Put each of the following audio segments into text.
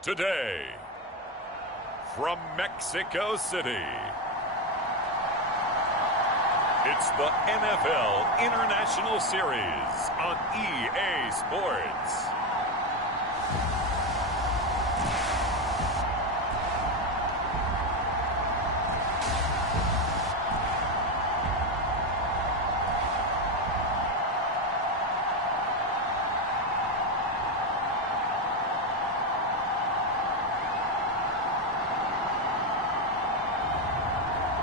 Today, from Mexico City, it's the NFL International Series on EA Sports.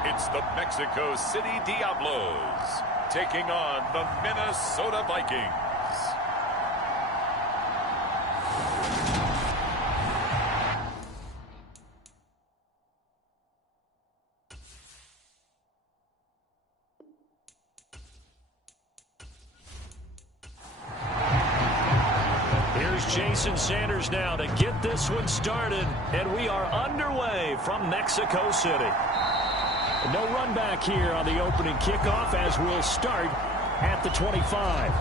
It's the Mexico City Diablos taking on the Minnesota Vikings. Here's Jason Sanders now to get this one started, and we are underway from Mexico City. No run back here on the opening kickoff as we'll start at the 25.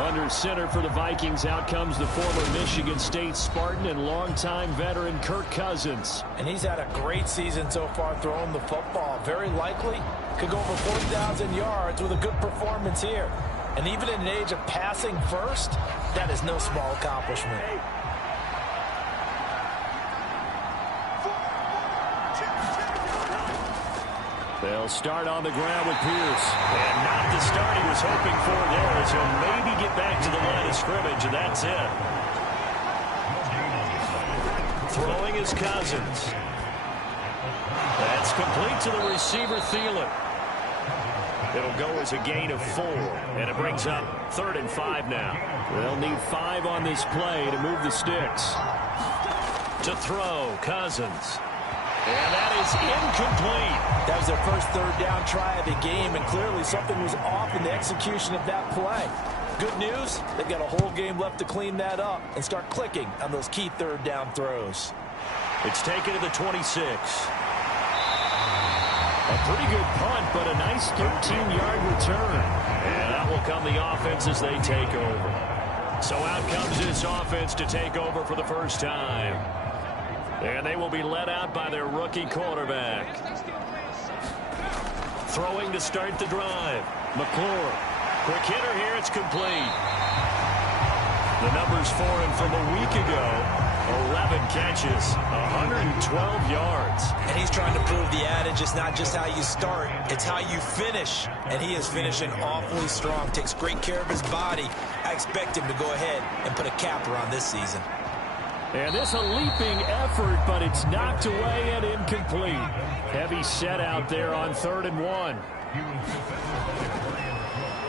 Under center for the Vikings, out comes the former Michigan State Spartan and longtime veteran Kirk Cousins. And he's had a great season so far throwing the football. Very likely could go over 40,000 yards with a good performance here. And even in an age of passing first, that is no small accomplishment. They'll start on the ground with Pierce. And not the start he was hoping for there, as he'll maybe get back to the line of scrimmage, and that's it. Throwing is Cousins. That's complete to the receiver, Thielen. It'll go as a gain of 4, and it brings up 3rd and 5 now. They'll need 5 on this play to move the sticks. To throw, Cousins. And that is incomplete. That was their first third down try of the game, and clearly something was off in the execution of that play. Good news, they've got a whole game left to clean that up and start clicking on those key third down throws. It's taken to the 26. A pretty good punt, but a nice 13-yard return. And out will come the offense as they take over. So out comes this offense to take over for the first time. And they will be led out by their rookie quarterback. Throwing to start the drive. McClure. Quick hitter here. It's complete. The numbers for him from a week ago. 11 catches, 112 yards. And he's trying to prove the adage, it's not just how you start, it's how you finish. And he is finishing awfully strong. Takes great care of his body. I expect him to go ahead and put a capper on this season. And this a leaping effort, but it's knocked away and incomplete. Heavy set out there on 3rd and 1.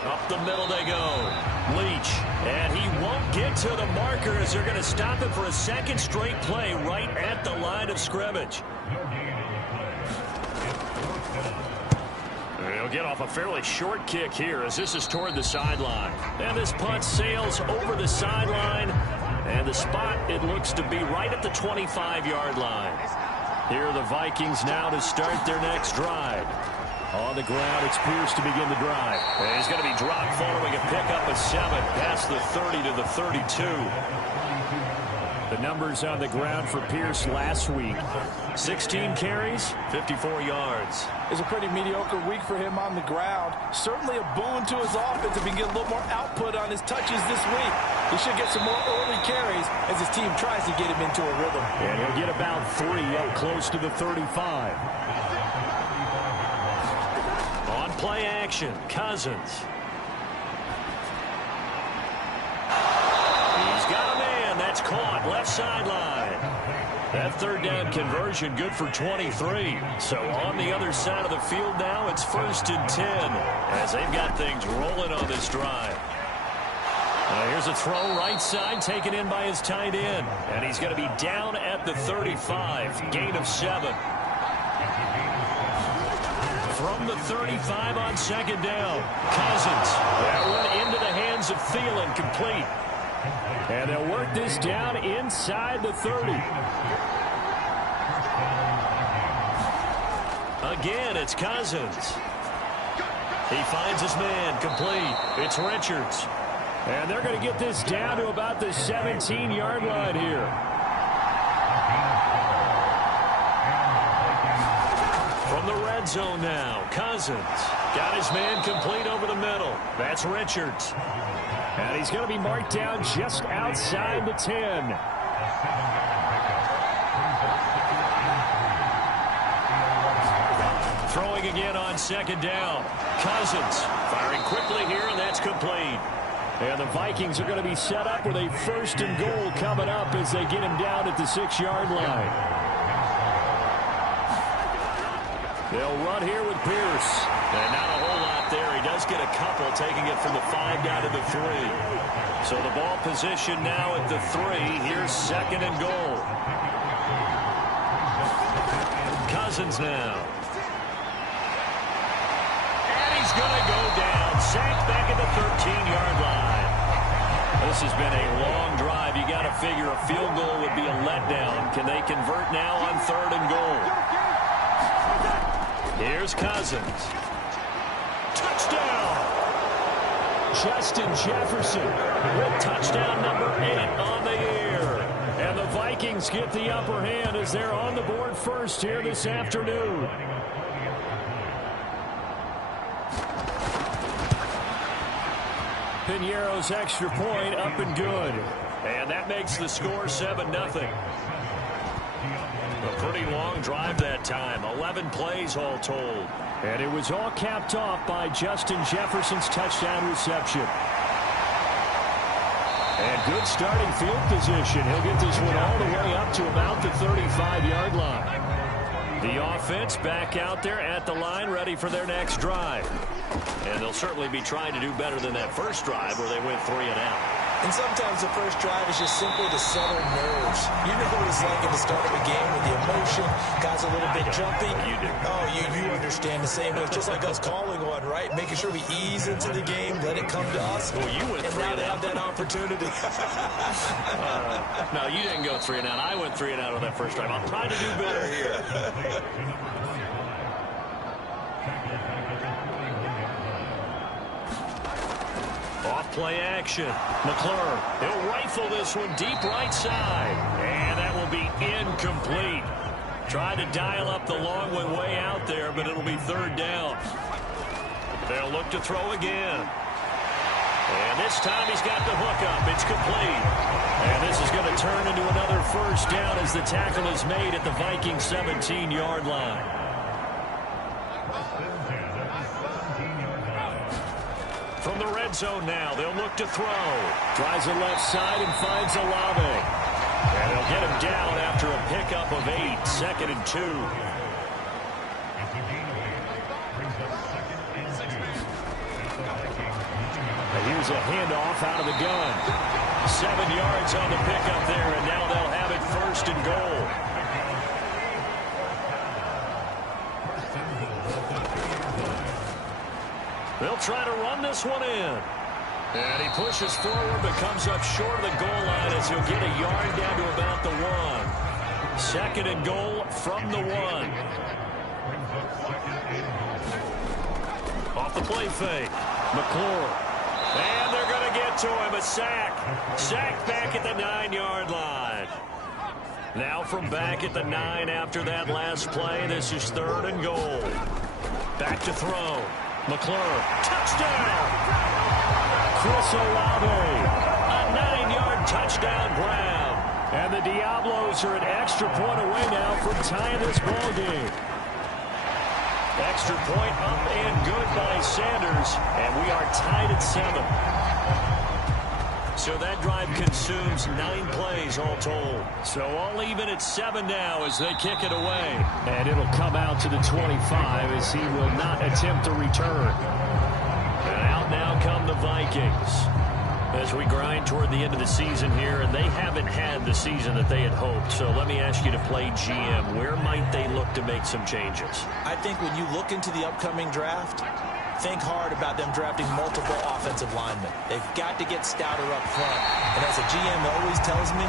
Up the middle they go. Leach. And he won't get to the marker as they're going to stop him for a second straight play right at the line of scrimmage. He'll get off a fairly short kick here as this is toward the sideline. And this punt sails over the sideline. And the spot, it looks to be right at the 25-yard line. Here are the Vikings now to start their next drive. On the ground, it's Pierce to begin the drive. And he's going to be dropped following a pickup of 7 past the 30 to the 32. The numbers on the ground for Pierce last week. 16 carries, 54 yards. It's a pretty mediocre week for him on the ground. Certainly a boon to his offense if he can get a little more output on his touches this week. He should get some more early carries as his team tries to get him into a rhythm. And he'll get about 3 up close to the 35. On play action, Cousins. He's got a man. That's caught. Left sideline. That 3rd down conversion good for 23. So on the other side of the field now, it's 1st and 10 as they've got things rolling on this drive. Here's a throw right side taken in by his tight end. And he's going to be down at the 35. Gain of 7. From the 35 on 2nd down. Cousins. That one into the hands of Thielen, complete. And they'll work this down inside the 30. Again, it's Cousins. He finds his man, complete. It's Richards. And they're going to get this down to about the 17-yard line here. red zone now. Cousins got his man complete over the middle. That's Richards. And he's going to be marked down just outside the 10. Throwing again on second down. Cousins firing quickly here, and that's complete. And the Vikings are going to be set up with a 1st and goal coming up as they get him down at the 6-yard line. They'll run here with Pierce. And not a whole lot there. He does get a couple, taking it from the 5 down to the 3. So the ball position now at the 3. Here's 2nd and goal. Cousins now. And he's going to go down. Sacked back at the 13-yard line. This has been a long drive. You got to figure a field goal would be a letdown. Can they convert now on 3rd and goal? Here's Cousins. Touchdown! Justin Jefferson with touchdown number 8 on the air. And the Vikings get the upper hand as they're on the board first here this afternoon. Piñeiro's extra point up and good. And that makes the score 7-0. A pretty long drive that time. 11 plays all told. And it was all capped off by Justin Jefferson's touchdown reception. And good starting field position. He'll get this one all the way up to about the 35-yard line. The offense back out there at the line, ready for their next drive. And they'll certainly be trying to do better than that first drive where they went 3 and out. And sometimes the first drive is just simply to settle nerves. You know what it's like at the start of a game with the emotion, guys a little bit jumpy. You do. Oh, you understand the same way. It's just like us calling one, right? Making sure we ease into the game, let it come to us. Well, you went 3 and now and they out. have that opportunity. No, you didn't go 3 and out. I went 3 and out on that first drive. I'm trying to do better here. Off-play action. McClure, he'll rifle this one deep right side. And that will be incomplete. Tried to dial up the long one way out there, but it'll be 3rd down. They'll look to throw again. And this time he's got the hook up. It's complete. And this is going to turn into another 1st down as the tackle is made at the Vikings 17-yard line. From the red zone now, they'll look to throw. Tries the left side and finds Olave. And they'll get him down after a pickup of 8, 2nd and 2. And here's a handoff out of the gun. 7 yards on the pickup there, and now they'll have it 1st and goal. They'll try to run this one in. And he pushes forward but comes up short of the goal line as he'll get a yard down to about the 1. 2nd and goal from the 1. Off the play fake. McClure. And they're going to get to him. A sack. Sacked back at the 9-yard line. Now from back at the 9 after that last play. This is 3rd and goal. Back to throw. McClure, touchdown! Chris Olave, a 9-yard touchdown grab. And the Diablos are an extra point away now from tying this ball game. Extra point up and good by Sanders, and we are tied at 7. So that drive consumes 9 plays all told. So all even at 7 now as they kick it away. And it'll come out to the 25 as he will not attempt to return. And out now come the Vikings as we grind toward the end of the season here, and they haven't had the season that they had hoped. So let me ask you to play GM. Where might they look to make some changes? I think when you look into the upcoming draft, think hard about them drafting multiple offensive linemen. They've got to get stouter up front. And as a GM always tells me,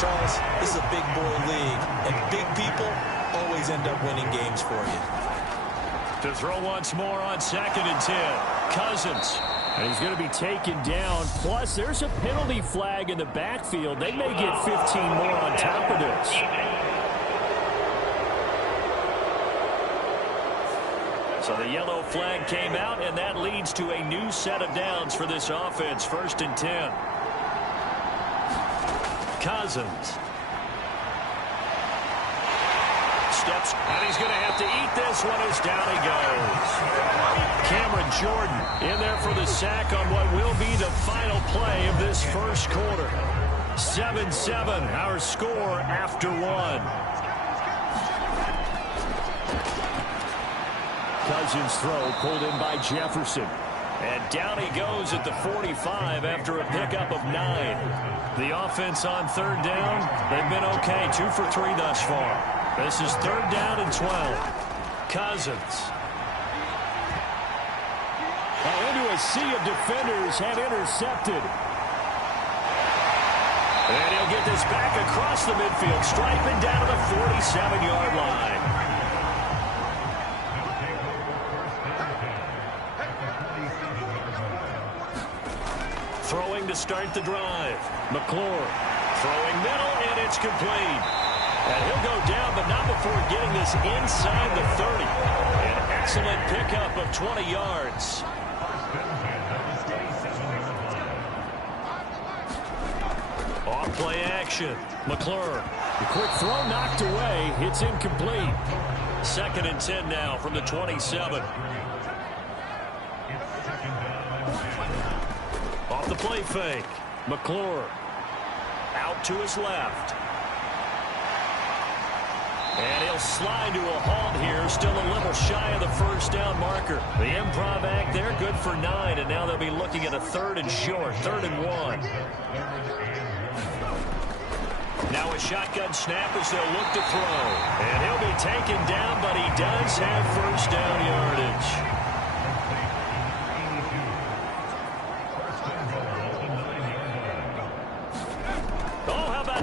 Charles, this is a big boy league, and big people always end up winning games for you. To throw once more on 2nd and 10. Cousins. And he's going to be taken down. Plus, there's a penalty flag in the backfield. They may get 15 more on top of this. So the yellow flag came out, and that leads to a new set of downs for this offense. 1st and 10. Cousins. Steps, and he's going to have to eat this one as down he goes. Cameron Jordan in there for the sack on what will be the final play of this first quarter. 7-7, our score after one. Cousins throw pulled in by Jefferson. And down he goes at the 45 after a pickup of 9. The offense on 3rd down, they've been okay. 2 for 3 thus far. This is 3rd down and 12. Cousins. Into a sea of defenders and intercepted. And he'll get this back across the midfield, striping down to the 47-yard line. Throwing to start the drive. McClure throwing middle, and it's complete. And he'll go down, but not before getting this inside the 30. An excellent pickup of 20 yards. Off play action. McClure. The quick throw knocked away. It's incomplete. 2nd and 10 now from the 27. Off the play fake. McClure out to his left. And he'll slide to a halt here. Still a little shy of the 1st down marker. The improv act there, good for 9. And now they'll be looking at a 3rd and short. 3rd and 1. Now a shotgun snap as they'll look to throw. And he'll be taken down, but he does have 1st down yardage.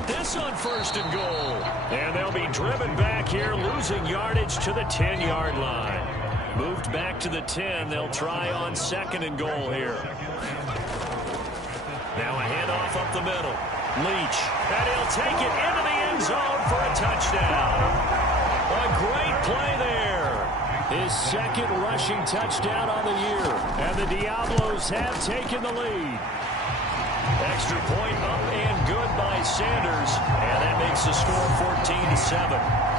This on 1st and goal. And they'll be driven back here, losing yardage to the 10-yard line. Moved back to the 10. They'll try on 2nd and goal here. Now a handoff up the middle. Leach. And he'll take it into the end zone for a touchdown. A great play there. His 2nd rushing touchdown on the year. And the Diablos have taken the lead. Extra point up and good by Sanders. And that makes the score 14-7.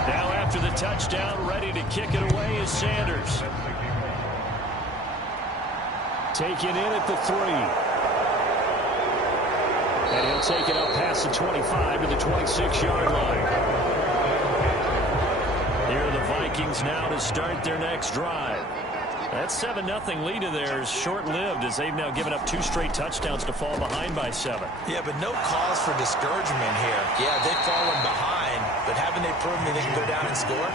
Now after the touchdown, ready to kick it away is Sanders. Taken in at the 3. And he'll take it up past the 25 to the 26-yard line. Here are the Vikings now to start their next drive. That 7-0 lead of theirs short-lived as they've now given up 2 straight touchdowns to fall behind by 7. Yeah, but no cause for discouragement here. Yeah, they've fallen behind, but haven't they proven that they can go down and score?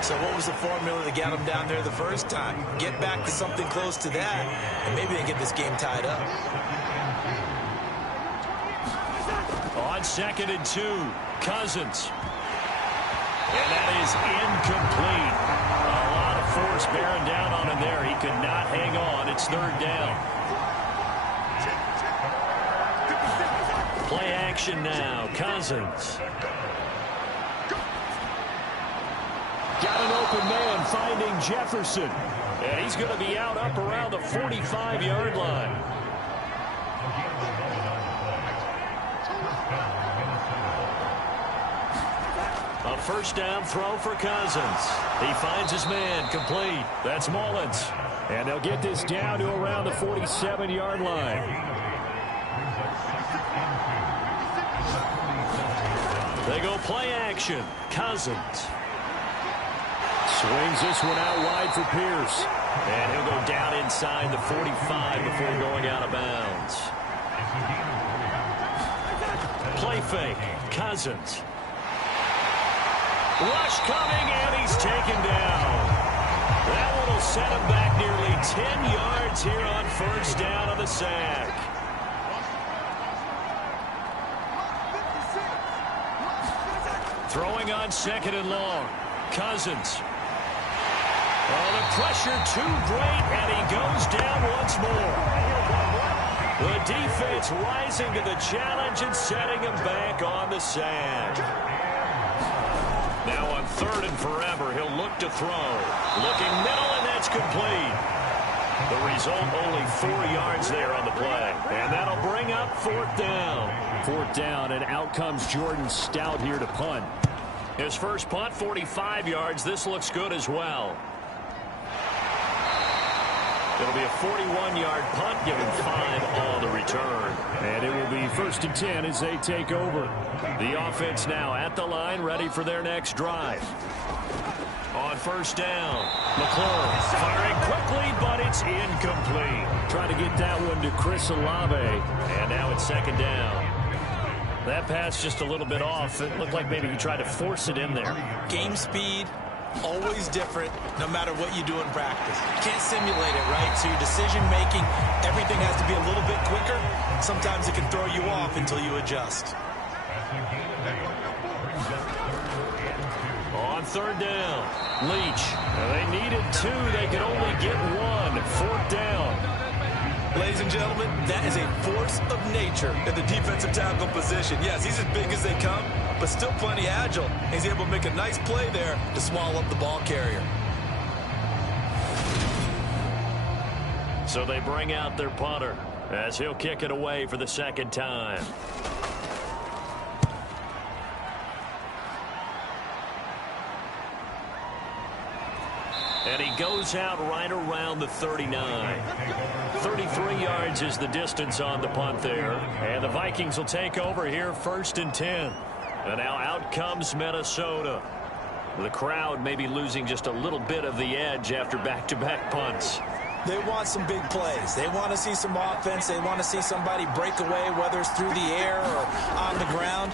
So what was the formula that got them down there the first time? Get back to something close to that, and maybe they get this game tied up. On 2nd and 2, Cousins. And that is incomplete. A lot of force bearing down on him there. He could not hang on. It's 3rd down. Play action now. Cousins. Got an open man finding Jefferson. And he's going to be out up around the 45-yard line. A 1st down throw for Cousins. He finds his man, complete. That's Mullins. And they'll get this down to around the 47-yard line. They go play action. Cousins. Swings this one out wide for Pierce. And he'll go down inside the 45 before going out of bounds. Play fake. Cousins. Rush coming, and he's taken down. That one will set him back nearly 10 yards here on 1st down on the sack. Throwing on 2nd and long. Cousins. Oh, the pressure too great, and he goes down once more. The defense rising to the challenge and setting him back on the sack. Now on 3rd and forever, he'll look to throw. Looking middle, and that's complete. The result, only 4 yards there on the play. And that'll bring up 4th down. 4th down, and out comes Jordan Stout here to punt. His first punt, 45 yards. This looks good as well. It'll be a 41-yard punt, giving 5 on the return. And it will be 1st and 10 as they take over. The offense now at the line, ready for their next drive. On 1st down, McLaurin firing quickly, but it's incomplete. Trying to get that one to Chris Olave. And now it's 2nd down. That pass just a little bit off. It looked like maybe he tried to force it in there. Game speed, always different, no matter what you do in practice. You can't simulate it, right? So your decision-making, everything has to be a little bit quicker. Sometimes it can throw you off until you adjust. On 3rd down, Leach. They needed 2. They could only get 1. 4th down. Ladies and gentlemen, that is a force of nature in the defensive tackle position. Yes, he's as big as they come, but still plenty agile. He's able to make a nice play there to swallow up the ball carrier. So they bring out their punter as he'll kick it away for the 2nd time. And he goes out right around the 39. 33 yards is the distance on the punt there. And the Vikings will take over here, 1st and 10. And now out comes Minnesota. The crowd may be losing just a little bit of the edge after back-to-back punts. They want some big plays. They want to see some offense. They want to see somebody break away, whether it's through the air or on the ground.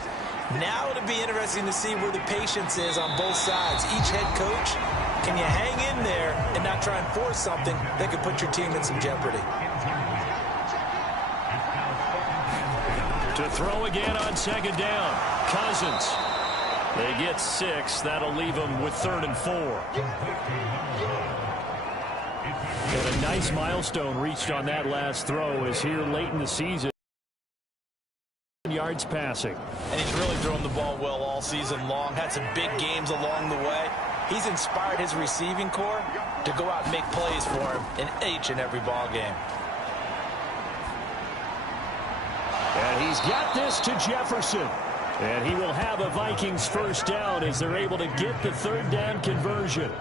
Now it'll be interesting to see where the patience is on both sides. Each head coach, can you hang in there and not try and force something that could put your team in some jeopardy? To throw again on 2nd down, Cousins. They get 6. That'll leave them with 3rd and 4. And a nice milestone reached on that last throw is here late in the season. Yards passing. And he's really thrown the ball well all season long. Had some big games along the way. He's inspired his receiving corps to go out and make plays for him in each and every ball game. And he's got this to Jefferson. And he will have a Vikings 1st down as they're able to get the 3rd down conversion.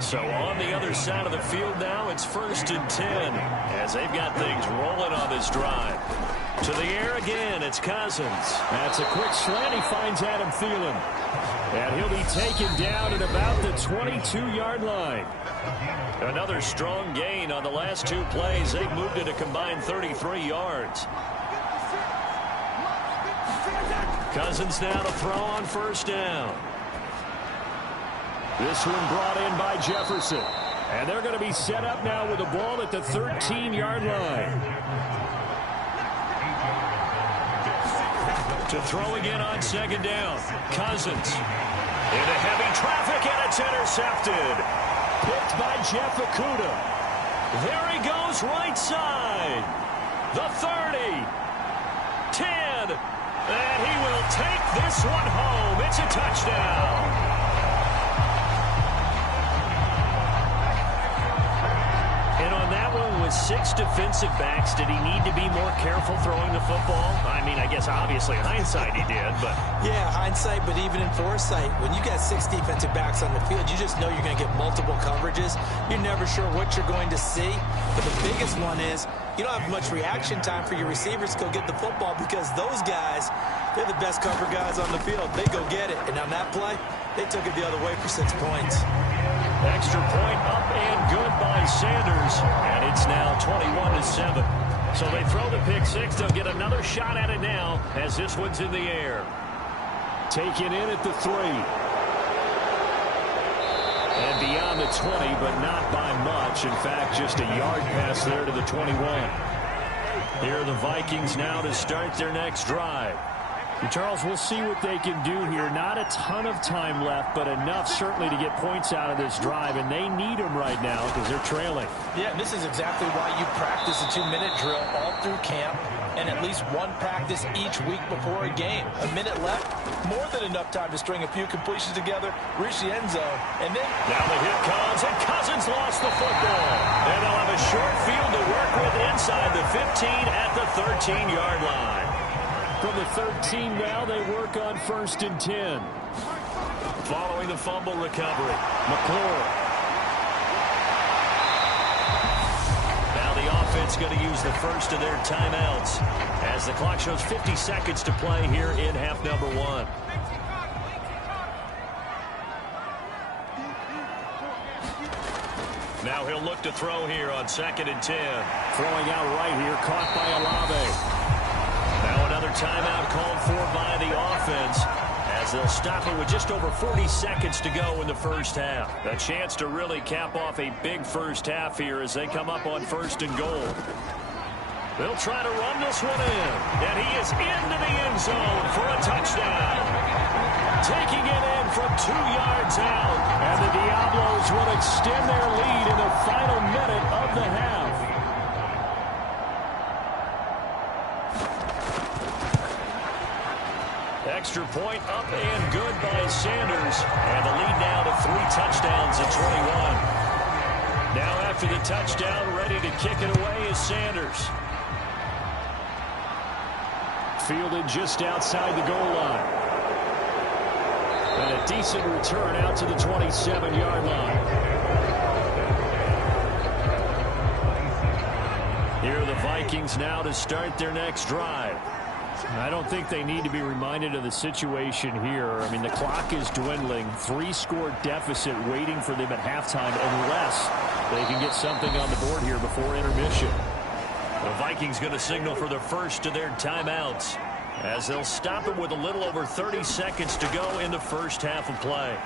So on the other side of the field now, it's 1st and 10 as they've got things rolling on this drive. To the air again, it's Cousins. That's a quick slant. He finds Adam Thielen. And he'll be taken down at about the 22-yard line. Another strong gain on the last 2 plays. They've moved it a combined 33 yards. Cousins now to throw on 1st down. This one brought in by Jefferson. And they're going to be set up now with the ball at the 13-yard line. To throw again on 2nd down. Cousins into heavy traffic, and it's intercepted. Picked by Jeff Okudah. There he goes right side. The 30. 10. And he will take this one home. It's a touchdown. And on that one with 6 defensive backs, did he need to be more careful throwing the football? I mean, I guess obviously in hindsight he did, but... Yeah, hindsight, but even in foresight, when you got 6 defensive backs on the field, you just know you're going to get multiple coverages. You're never sure what you're going to see. But the biggest one is you don't have much reaction time for your receivers to go get the football because those guys, they're the best cover guys on the field. They go get it. And on that play, they took it the other way for 6 points. Extra point up and good by Sanders. And it's now 21-7. So they throw the pick 6. They'll get another shot at it now as this one's in the air. Taken in at the 3. And beyond the 20, but not by much. In fact, just a yard pass there to the 21. Here are the Vikings now to start their next drive. Charles, we'll see what they can do here. Not a ton of time left, but enough certainly to get points out of this drive, and they need them right now because they're trailing. Yeah, and this is exactly why you practice a 2-minute drill all through camp and at least one practice each week before a game. A minute left, more than enough time to string a few completions together, reach the end zone, and then... Now the hit comes, and Cousins lost the football. And they'll have a short field to work with inside the 15 at the 13-yard line. From the 13 now, they work on 1st and 10. Following the fumble recovery, McClure. Now the offense going to use the first of their timeouts as the clock shows 50 seconds to play here in half number 1. Now he'll look to throw here on 2nd and 10. Throwing out right here, caught by Olave. Now another timeout called for by the offense as they'll stop it with just over 40 seconds to go in the first half. A chance to really cap off a big first half here as they come up on 1st and goal. They'll try to run this one in, and he is into the end zone for a touchdown. Taking it in from 2 yards out, and the Diablos will extend their lead in the final minute of the half. Extra point up and good by Sanders. And the lead now to 3 touchdowns at 21. Now after the touchdown, ready to kick it away is Sanders. Fielded just outside the goal line. And a decent return out to the 27-yard line. Here are the Vikings now to start their next drive. I don't think they need to be reminded of the situation here. I mean, the clock is dwindling. 3-score deficit waiting for them at halftime unless they can get something on the board here before intermission. The Vikings going to signal for the first of their timeouts as they'll stop it with a little over 30 seconds to go in the first half of play.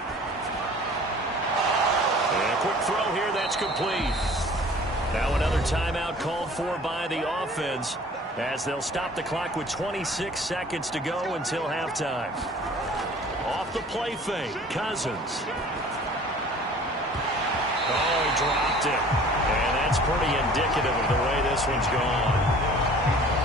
And a quick throw here, that's complete. Now another timeout called for by the offense as they'll stop the clock with 26 seconds to go until halftime. Off the play fake, Cousins. Oh, he dropped it. And that's pretty indicative of the way this one's gone.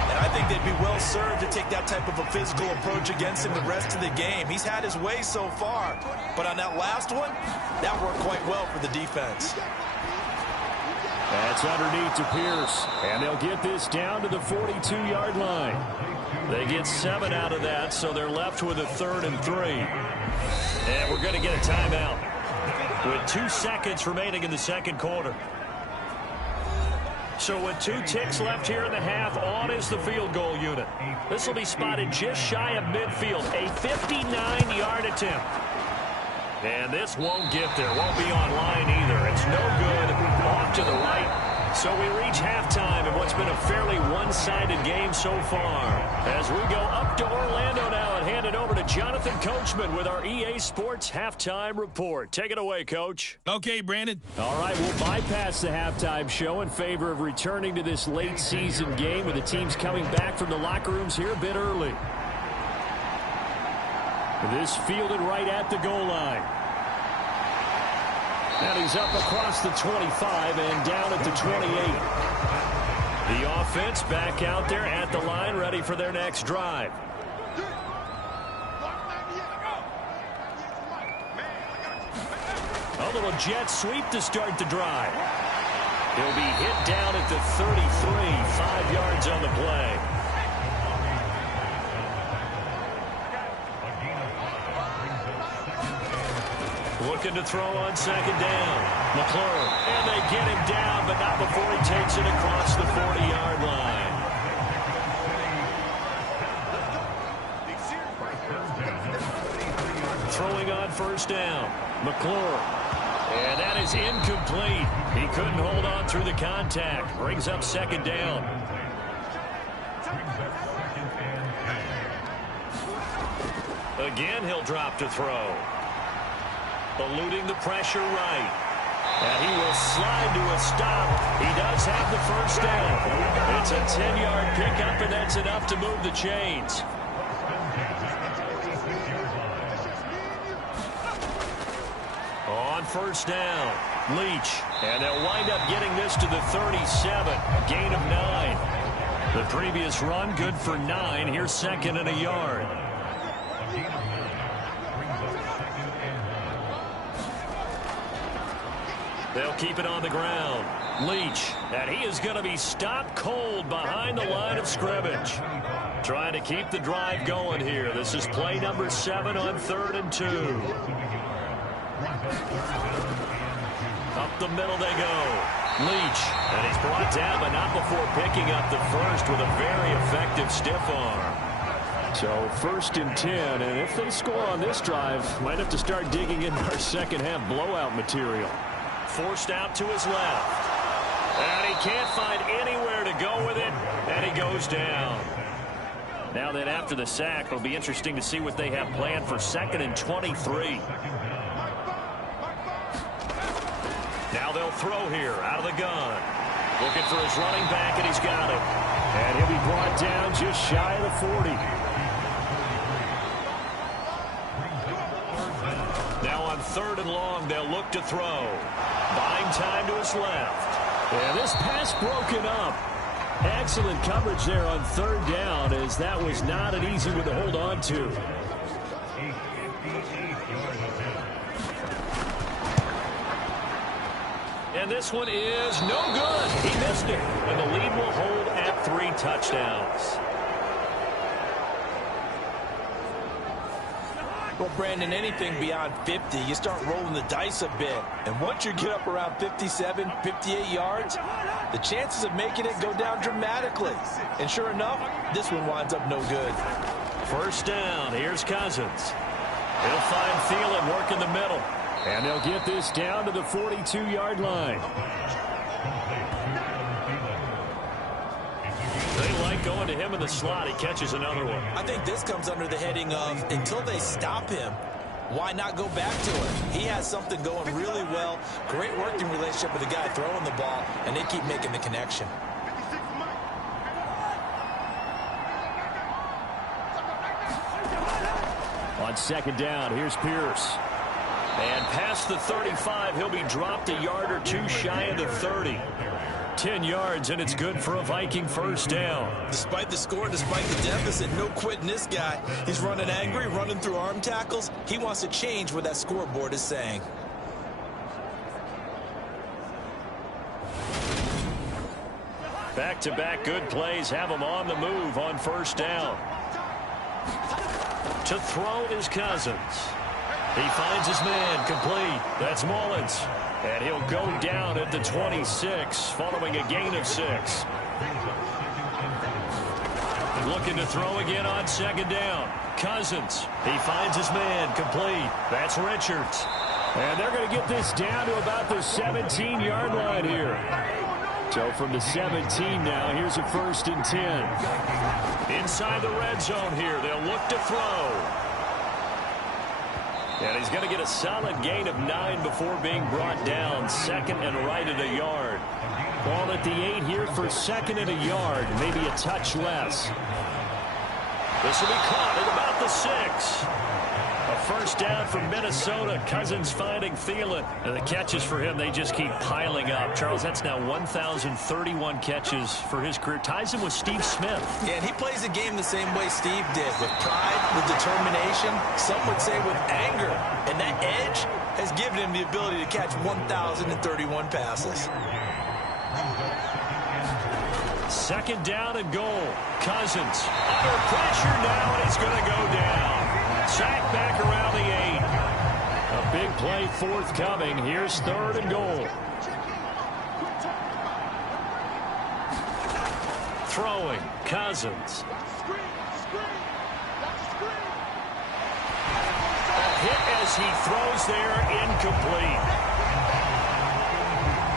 And I think they'd be well served to take that type of a physical approach against him the rest of the game. He's had his way so far. But on that last one, that worked quite well for the defense. That's underneath to Pierce. And they'll get this down to the 42-yard line. They get 7 out of that, so they're left with a 3rd and 3. And we're going to get a timeout with 2 seconds remaining in the second quarter. So with 2 ticks left here in the half, on is the field goal unit. This will be spotted just shy of midfield, a 59-yard attempt. And this won't get there, won't be on line either. It's no good, off to the right. So we reach halftime in what's been a fairly one-sided game so far. As we go up to Orlando now and hand it over to Jonathan Coachman with our EA Sports Halftime Report. Take it away, Coach. Okay, Brandon. All right, we'll bypass the halftime show in favor of returning to this late-season game with the teams coming back from the locker rooms here a bit early. This fielded right at the goal line. And he's up across the 25 and down at the 28. The offense back out there at the line, ready for their next drive. A little jet sweep to start the drive. He'll be hit down at the 33, 5 yards on the play. Looking to throw on 2nd down. McClure. And they get him down, but not before he takes it across the 40-yard line. Throwing on 1st down. McClure. And that is incomplete. He couldn't hold on through the contact. Brings up 2nd down. Again, he'll drop to throw. Eluding the pressure right. And he will slide to a stop. He does have the 1st down. It's a 10-yard pickup, and that's enough to move the chains. first down. Leach. And they'll wind up getting this to the 37. Gain of 9. The previous run good for 9. Here's second and a yard. They'll keep it on the ground. Leach. And he is going to be stopped cold behind the line of scrimmage. Trying to keep the drive going here. This is play number 7 on 3rd and 2. Up the middle they go. Leach. And he's brought down, but not before picking up the first with a very effective stiff arm. So 1st and 10, and if they score on this drive, might have to start digging into our second half blowout material. Forced out to his left. And he can't find anywhere to go with it, and he goes down. Now then, after the sack, it'll be interesting to see what they have planned for 2nd and 23. Now they'll throw here out of the gun. Looking for his running back, and he's got it. And he'll be brought down just shy of the 40. Now on 3rd and long, they'll look to throw. Buying time to his left. And this pass broken up. Excellent coverage there on 3rd down, as that was not an easy one to hold on to. And this one is no good. He missed it. And the lead will hold at 3 touchdowns. Well, Brandon, anything beyond 50, you start rolling the dice a bit. And once you get up around 57, 58 yards, the chances of making it go down dramatically. And sure enough, this one winds up no good. First down. Here's Cousins. He'll find Thielen working the middle. And they'll get this down to the 42-yard line. They like going to him in the slot. He catches another one. I think this comes under the heading of, until they stop him, why not go back to it? He has something going really well. Great working relationship with the guy throwing the ball, and they keep making the connection. On 2nd down, here's Pierce. And past the 35, he'll be dropped a yard or 2 shy of the 30. 10 yards, and it's good for a Viking first down. Despite the score, despite the deficit, no quitting this guy. He's running angry, running through arm tackles. He wants to change what that scoreboard is saying. Back-to-back good plays have him on the move on first down. To throw is Cousins. He finds his man, complete. That's Mullins. And he'll go down at the 26, following a gain of 6. Looking to throw again on 2nd down. Cousins. He finds his man, complete. That's Richards. And they're going to get this down to about the 17-yard line here. So from the 17 now, here's a 1st and 10. Inside the red zone here, they'll look to throw. And he's going to get a solid gain of 9 before being brought down. 2nd and right at a yard. Ball at the 8 here for 2nd and a yard. Maybe a touch less. This will be caught at about the 6. A first down from Minnesota. Cousins finding Thielen. And the catches for him, they just keep piling up. Charles, that's now 1,031 catches for his career. Ties him with Steve Smith. Yeah, and he plays the game the same way Steve did, with pride, with determination, some would say with anger. And that edge has given him the ability to catch 1,031 passes. 2nd down and goal. Cousins under pressure now, and he's going to go down. Sacked back around the 8. A big play forthcoming. Here's 3rd and goal. Throwing, Cousins. A hit as he throws there, incomplete.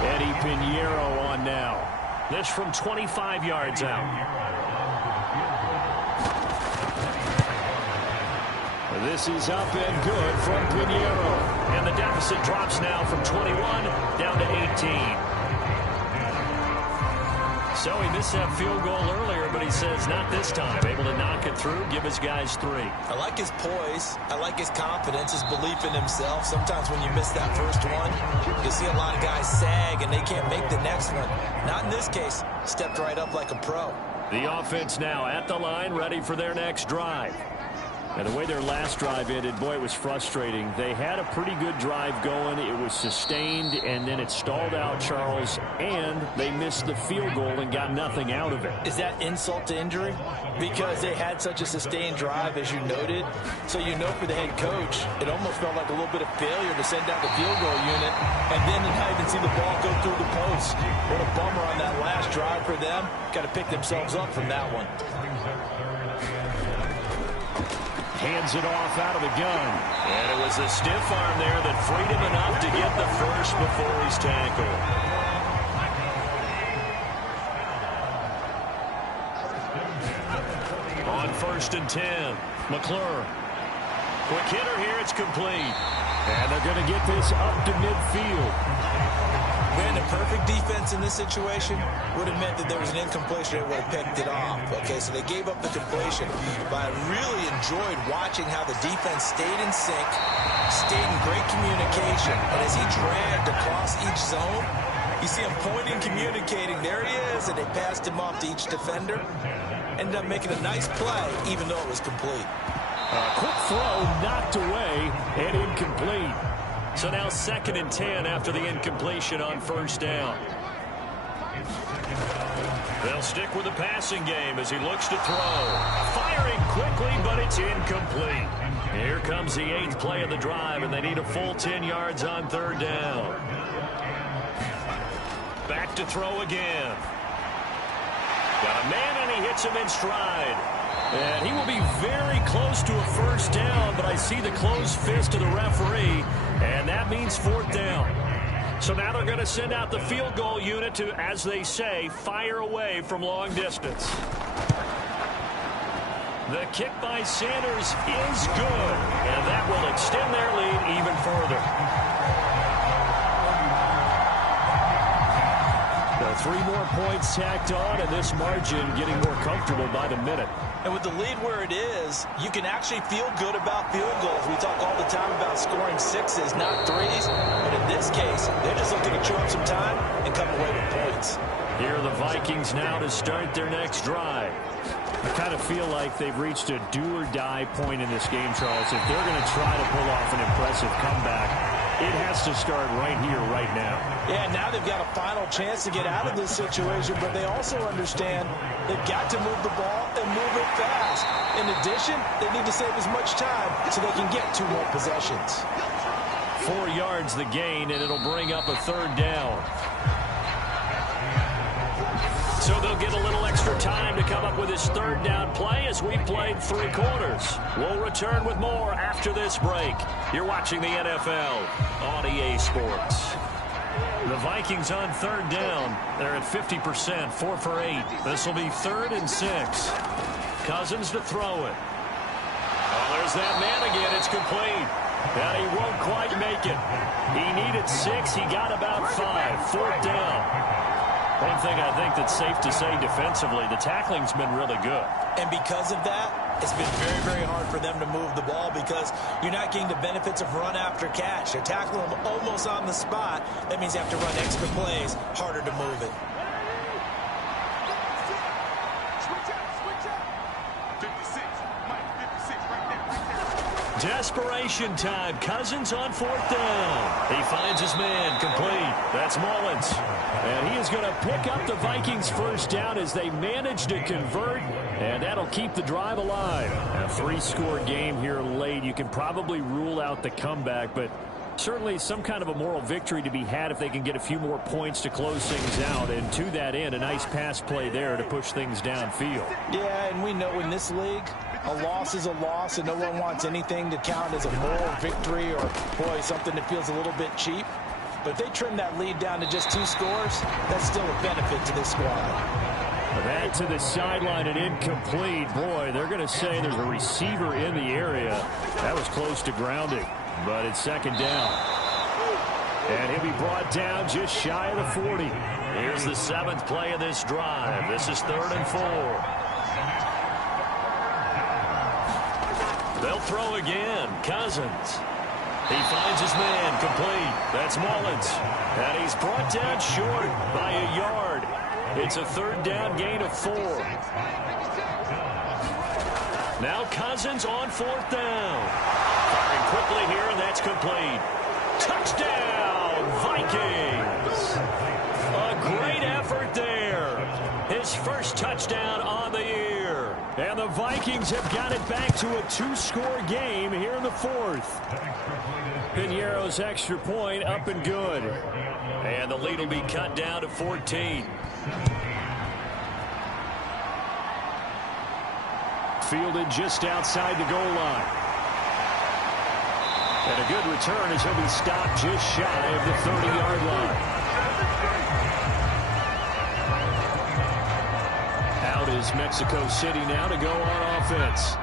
Eddie Pinheiro on now. This from 25 yards out. This is up and good from Pinheiro. And the deficit drops now from 21 down to 18. So he missed that field goal earlier, but he says not this time. Able to knock it through, give his guys 3. I like his poise. I like his confidence, his belief in himself. Sometimes when you miss that first one, you see a lot of guys sag and they can't make the next one. Not in this case. Stepped right up like a pro. The offense now at the line, ready for their next drive. And the way their last drive ended, boy, it was frustrating. They had a pretty good drive going. It was sustained, and then it stalled out, Charles, and they missed the field goal and got nothing out of it. Is that insult to injury? Because they had such a sustained drive, as you noted. So you know for the head coach, it almost felt like a little bit of failure to send down the field goal unit, and then to not even see the ball go through the post. What a bummer on that last drive for them. Got to pick themselves up from that one. Hands it off out of the gun. And it was a stiff arm there that freed him enough to get the first before he's tackled. On 1st and 10, McClure. Quick hitter here, it's complete. And they're going to get this up to midfield. Man, the perfect defense in this situation would have meant that there was an incompletion. They would have picked it off. Okay, so they gave up the completion. But I really enjoyed watching how the defense stayed in sync, stayed in great communication. And as he dragged across each zone, you see him pointing, communicating. There he is, and they passed him off to each defender. Ended up making a nice play, even though it was complete. A quick throw knocked away and incomplete. So now 2nd and 10 after the incompletion on 1st down. They'll stick with the passing game as he looks to throw. Firing quickly, but it's incomplete. Here comes the 8th play of the drive, and they need a full 10 yards on 3rd down. Back to throw again. Got a man, and he hits him in stride. And he will be very close to a 1st down, but I see the closed fist of the referee, and that means 4th down. So now they're going to send out the field goal unit to, as they say, fire away from long distance. The kick by Sanders is good, and that will extend their lead even further. 3 more points tacked on, and this margin getting more comfortable by the minute. And with the lead where it is, you can actually feel good about field goals. We talk all the time about scoring 6s, not 3s. But in this case, they're just looking to chew up some time and come away with points. Here are the Vikings now to start their next drive. I kind of feel like they've reached a do-or-die point in this game, Charles. If they're going to try to pull off an impressive comeback, it has to start right here, right now. Yeah, now they've got a final chance to get out of this situation, but they also understand they've got to move the ball and move it fast. In addition, they need to save as much time so they can get 2 more possessions. 4 yards the gain, and it'll bring up a 3rd down. So they'll get a little extra time to come up with his 3rd down play as we played 3 quarters. We'll return with more after this break. You're watching the NFL on EA Sports. The Vikings on 3rd down. They're at 50%, 4 for 8. This will be 3rd and 6. Cousins to throw it. Oh, there's that man again. It's complete. And he won't quite make it. He needed 6. He got about 5. 4th down. One thing I think that's safe to say defensively, the tackling's been really good. And because of that, it's been very, very hard for them to move the ball because you're not getting the benefits of run after catch. They're tackling them almost on the spot. That means they have to run extra plays, harder to move it. Desperation time. Cousins on 4th down. He finds his man. Complete. That's Mullins. And he is going to pick up the Vikings' 1st down as they manage to convert. And that'll keep the drive alive. A 3-score game here late. You can probably rule out the comeback, but certainly some kind of a moral victory to be had if they can get a few more points to close things out. And to that end, a nice pass play there to push things downfield. Yeah, and we know in this league, a loss is a loss, and no one wants anything to count as a moral victory or, boy, something that feels a little bit cheap. But if they trim that lead down to just 2 scores, that's still a benefit to this squad. That to the sideline and incomplete. Boy, they're going to say there's a receiver in the area. That was close to grounding, but it's 2nd down. And he'll be brought down just shy of the 40. Here's the 7th play of this drive. This is 3rd and 4. They'll throw again. Cousins. He finds his man, complete. That's Mullins. And he's brought down short by a yard. It's a 3rd down gain of 4. Now Cousins on 4th down. Firing quickly here, and that's complete. Touchdown, Vikings. A great effort there. His first touchdown on the year. And the Vikings have got it back to a 2-score game here in the 4th. Piñeiro's extra point up and good. And the lead will be cut down to 14. Fielded just outside the goal line. And a good return as he'll be stopped just shy of the 30-yard line. Out is Mexico City now to go on offense.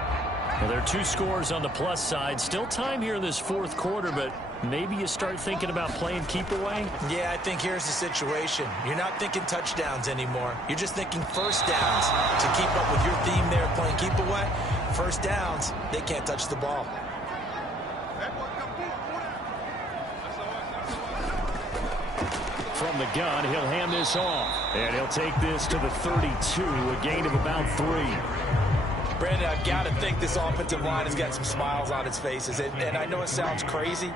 Well, there are 2 scores on the plus side. Still time here in this 4th quarter, but maybe you start thinking about playing keep away? Yeah, I think here's the situation. You're not thinking touchdowns anymore. You're just thinking first downs. To keep up with your theme there, playing keep away, first downs, they can't touch the ball. From the gun, he'll hand this off. And he'll take this to the 32, a gain of about 3. Brandon, I've got to think this offensive line has got some smiles on its faces. And I know it sounds crazy,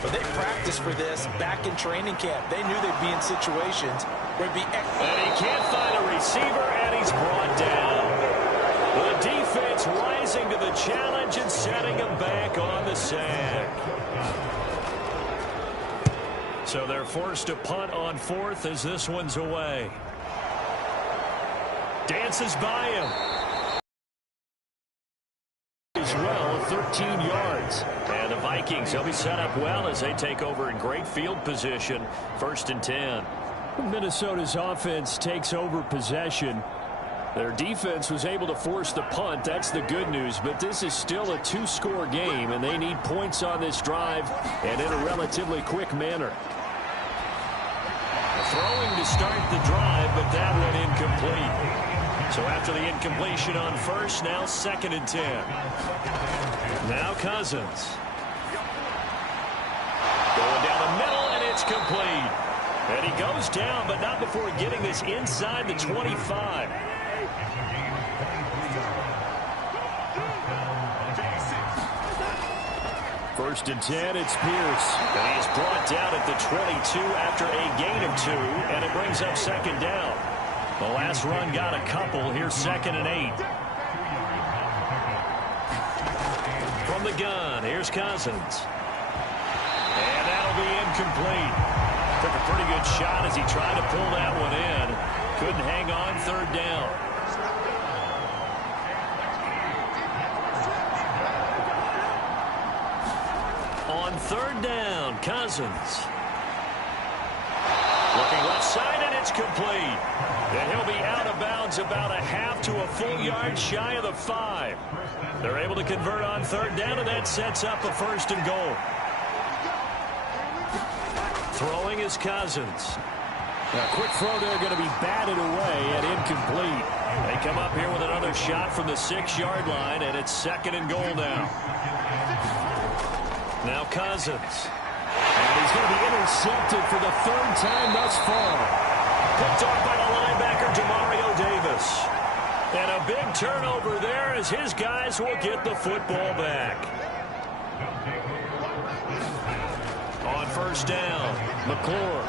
but they practiced for this back in training camp. They knew they'd be in situations where it'd be... And he can't find a receiver, and he's brought down. The defense rising to the challenge and setting him back on the sack. So they're forced to punt on 4th as this one's away. Dances by him. As well, 13 yards. And the Vikings, they'll be set up well as they take over in great field position. 1st and 10. Minnesota's offense takes over possession. Their defense was able to force the punt. That's the good news. But this is still a 2-score game, and they need points on this drive and in a relatively quick manner. Throwing to start the drive, but that one incomplete. So after the incompletion on 1st, now 2nd and 10. Now Cousins. Going down the middle, and it's complete. And he goes down, but not before getting this inside the 25. First and 10, it's Pierce. And he's brought down at the 22 after a gain of 2, and it brings up 2nd down. The last run got a couple. Here's 2nd and 8. From the gun, here's Cousins. And that'll be incomplete. Took a pretty good shot as he tried to pull that one in. Couldn't hang on, 3rd down. On 3rd down, Cousins. Looking left side, and it's complete. And he'll be out of bounds about a half to a full yard shy of the 5. They're able to convert on 3rd down, and that sets up a 1st and goal. Throwing is Cousins. A quick throw there going to be batted away and incomplete. They come up here with another shot from the 6-yard line, and it's 2nd and goal now. Now Cousins. And he's going to be intercepted for the 3rd time thus far. Picked off by the linebacker, Demario Davis. And a big turnover there as his guys will get the football back. On 1st down, McClure.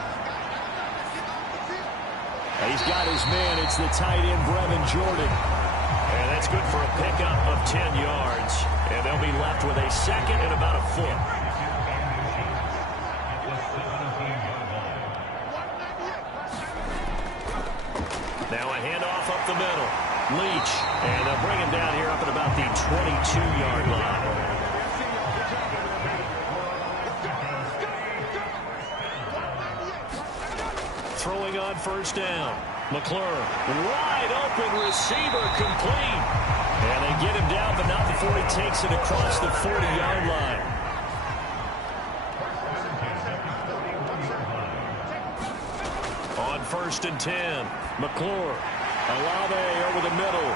He's got his man. It's the tight end, Brevin Jordan. And that's good for a pickup of 10 yards. And they'll be left with a 2nd and about a foot. Now a handoff up the middle. Leach. And they'll bring him down here up at about the 22-yard line. Throwing on 1st down. McClure. Wide open receiver, complete. And they get him down, but not before he takes it across the 40-yard line. 1st and 10. McClure. Olave over the middle.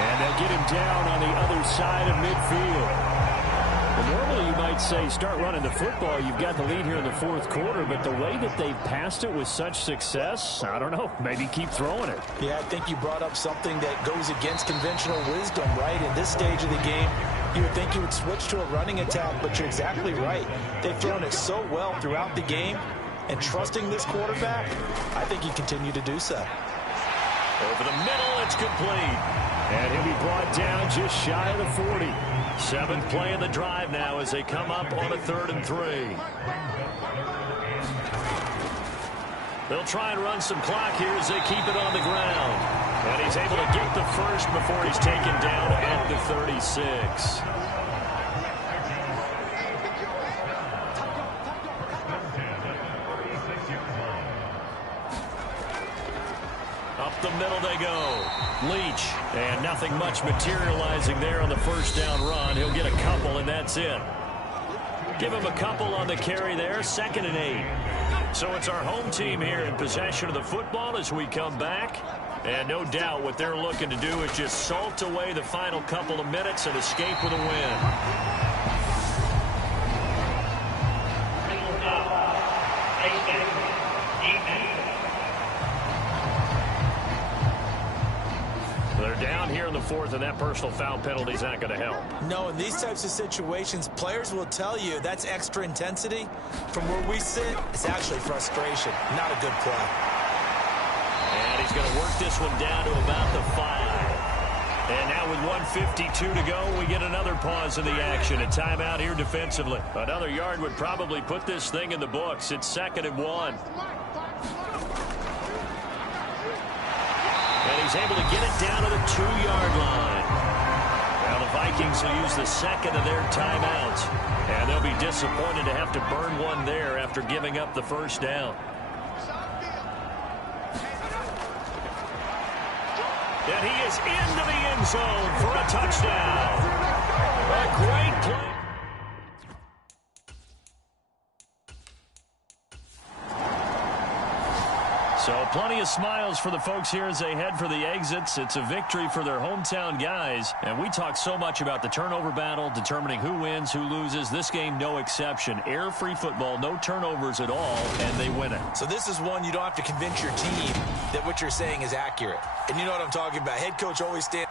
And they'll get him down on the other side of midfield. Well, normally you might say start running the football. You've got the lead here in the 4th quarter, but the way that they've passed it with such success, I don't know, maybe keep throwing it. Yeah, I think you brought up something that goes against conventional wisdom, right? In this stage of the game, you would think you would switch to a running attack, but you're exactly right. They've thrown it so well throughout the game, and trusting this quarterback, I think you continue to do so. Over the middle, it's complete. And he'll be brought down just shy of the 40. 7th play of the drive now as they come up on a 3rd and 3. They'll try and run some clock here as they keep it on the ground. And he's able to get the first before he's taken down at the 36. Up the middle they go. Leach. And nothing much materializing there on the 1st down run. He'll get a couple, and that's it. Give him a couple on the carry there. 2nd and 8. So it's our home team here in possession of the football as we come back. And no doubt what they're looking to do is just salt away the final couple of minutes and escape with a win. They're down here in the 4th, and that personal foul penalty is not going to help. No, in these types of situations, players will tell you that's extra intensity. From where we sit, it's actually frustration, not a good play. And he's going to work this one down to about the 5. And now with 1:52 to go, we get another pause in the action. A timeout here defensively. Another yard would probably put this thing in the books. It's 2nd and 1. And he's able to get it down to the 2-yard line. Now the Vikings will use the 2nd of their timeouts. And they'll be disappointed to have to burn one there after giving up the 1st down. And he is into the end zone for a touchdown. A great play. So plenty of smiles for the folks here as they head for the exits. It's a victory for their hometown guys. And we talk so much about the turnover battle, determining who wins, who loses. This game, no exception. Error-free football, no turnovers at all, and they win it. So this is one you don't have to convince your team that what you're saying is accurate. And you know what I'm talking about. Head coach always stands